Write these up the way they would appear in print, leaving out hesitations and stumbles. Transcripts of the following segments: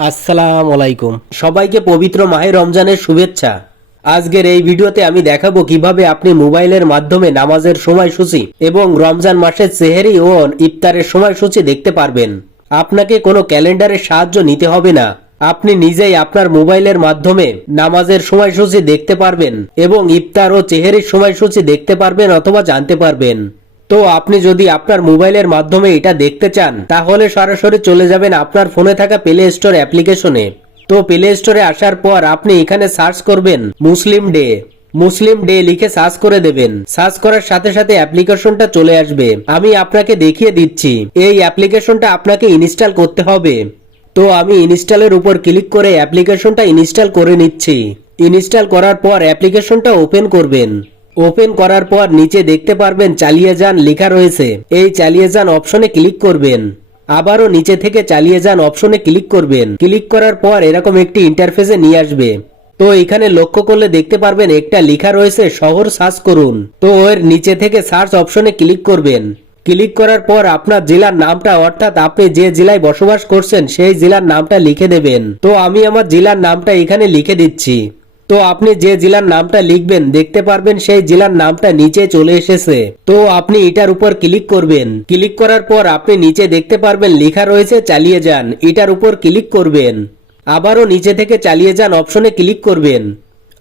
আসসালামু আলাইকুম। সবাইকে পবিত্র মাহে রমজানের শুভেচ্ছা। আজকের এই ভিডিওতে আমি দেখাবো কিভাবে আপনি মোবাইলের মাধ্যমে নামাজের সময়সূচি এবং রমজান মাসের সেহরি ও ইফতারের সময়সূচি দেখতে পারবেন। আপনাকে কোনো ক্যালেন্ডারের সাহায্য নিতে হবে না। আপনি নিজেই আপনার মোবাইলের মাধ্যমে নামাজের সময়সূচি দেখতে পারবেন এবং ইফতার ও সেহরির সময়সূচি দেখতে পারবেন অথবা জানতে পারবেন। তো আপনি যদি আপনার মোবাইলের মাধ্যমে এটা দেখতে চান তাহলে সরাসরি চলে যাবেন আপনার ফোনে থাকা প্লে স্টোর অ্যাপ্লিকেশনে। তো প্লে স্টোরে আসার পর আপনি এখানে সার্চ করবেন মুসলিম ডে লিখে সার্চ করে দেবেন। সার্চ করার সাথে সাথে অ্যাপ্লিকেশনটা চলে আসবে। আমি আপনাকে দেখিয়ে দিচ্ছি। এই অ্যাপ্লিকেশনটা আপনাকে ইনস্টল করতে হবে। তো আমি ইনস্টলের উপর ক্লিক করে অ্যাপ্লিকেশনটা ইনস্টল করে নিচ্ছি। ইনস্টল করার পর অ্যাপ্লিকেশনটা ওপেন করবেন। ওপেন করার পর নিচে দেখতে পারবেন চালিয়ে যান লেখা রয়েছে। এই চালিয়ে যান অপশনে ক্লিক করবেন। আবারও নিচে থেকে চালিয়ে যান অপশনে ক্লিক করবেন। ক্লিক করার পর এরকম একটি ইন্টারফেসে নিয়ে আসবে। তো এখানে লক্ষ্য করলে দেখতে পারবেন একটা লেখা রয়েছে শহর সার্চ করুন। তো এর নিচে থেকে সার্চ অপশনে ক্লিক করবেন। ক্লিক করার পর আপনার জেলার নামটা অর্থাৎ আপনি যে জেলায় বসবাস করছেন সেই জেলার নামটা লিখে দেবেন। তো আমি আমার জেলার নামটা এখানে লিখে দিচ্ছি। তো আপনি যে জেলার নামটা লিখবেন দেখতে পারবেন সেই জেলার নামটা নিচে চলে এসেছে। তো আপনি এটার উপর ক্লিক করবেন। ক্লিক করার পর আপনি নিচে দেখতে পারবেন লেখা রয়েছে চালিয়ে যান। এটার উপর ক্লিক করবেন। আবারও নিচে থেকে চালিয়ে যান অপশনে ক্লিক করবেন।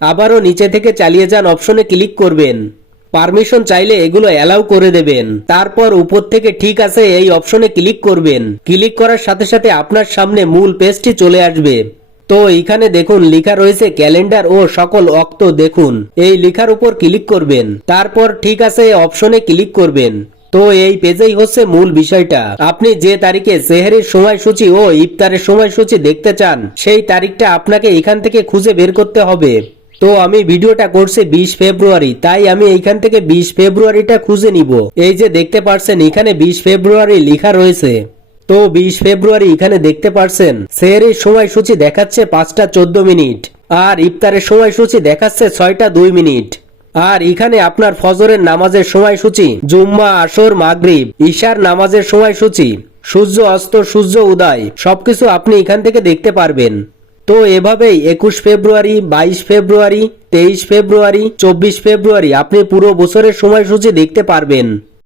আবারও নিচে থেকে চালিয়ে যান অপশনে ক্লিক করবেন। পারমিশন চাইলে এগুলো অ্যালাউ করে দেবেন। তারপর উপর থেকে ঠিক আছে এই অপশনে ক্লিক করবেন। ক্লিক করার সাথে সাথে আপনার সামনে মূল পেজটি চলে আসবে। তো এইখানে দেখুন লেখা রয়েছে ক্যালেন্ডার ও সকল ওয়াক্ত দেখুন। এই লেখার উপর ক্লিক করবেন। তারপর ঠিক আছে অপশনে ক্লিক করবেন। তো এই পেজেই হচ্ছে মূল বিষয়টা। আপনি যে তারিখে সেহরির সময়সূচি ও ইফতারের সময়সূচি দেখতে চান সেই তারিখটা আপনাকে এখান থেকে খুঁজে বের করতে হবে। তো আমি ভিডিওটা করছি 20 ফেব্রুয়ারি, তাই আমি এইখান থেকে 20 ফেব্রুয়ারিটা খুঁজে নিব। এই যে দেখতে পাচ্ছেন এখানে 20 ফেব্রুয়ারি লেখা রয়েছে। তো 20 ফেব্রুয়ারি এখানে দেখতে পাচ্ছেন সেহরির সময়সূচি দেখাচ্ছে 5টা 14 মিনিট আর ইফতারের সময়সূচি দেখাচ্ছে 6টা 2 মিনিট। আর এখানে আপনার ফজরের নামাজের সময়সূচি, জুম্মা, আসর, মাগরিব, ঈশার নামাজের সময়সূচি, সূর্য অস্ত, সূর্য উদয় সবকিছু আপনি এখান থেকে দেখতে পারবেন। তো এভাবেই 21 ফেব্রুয়ারি, 22 ফেব্রুয়ারি, 23 ফেব্রুয়ারি, 24 ফেব্রুয়ারি আপনি পুরো বছরের সময়সূচি দেখতে পারবেন।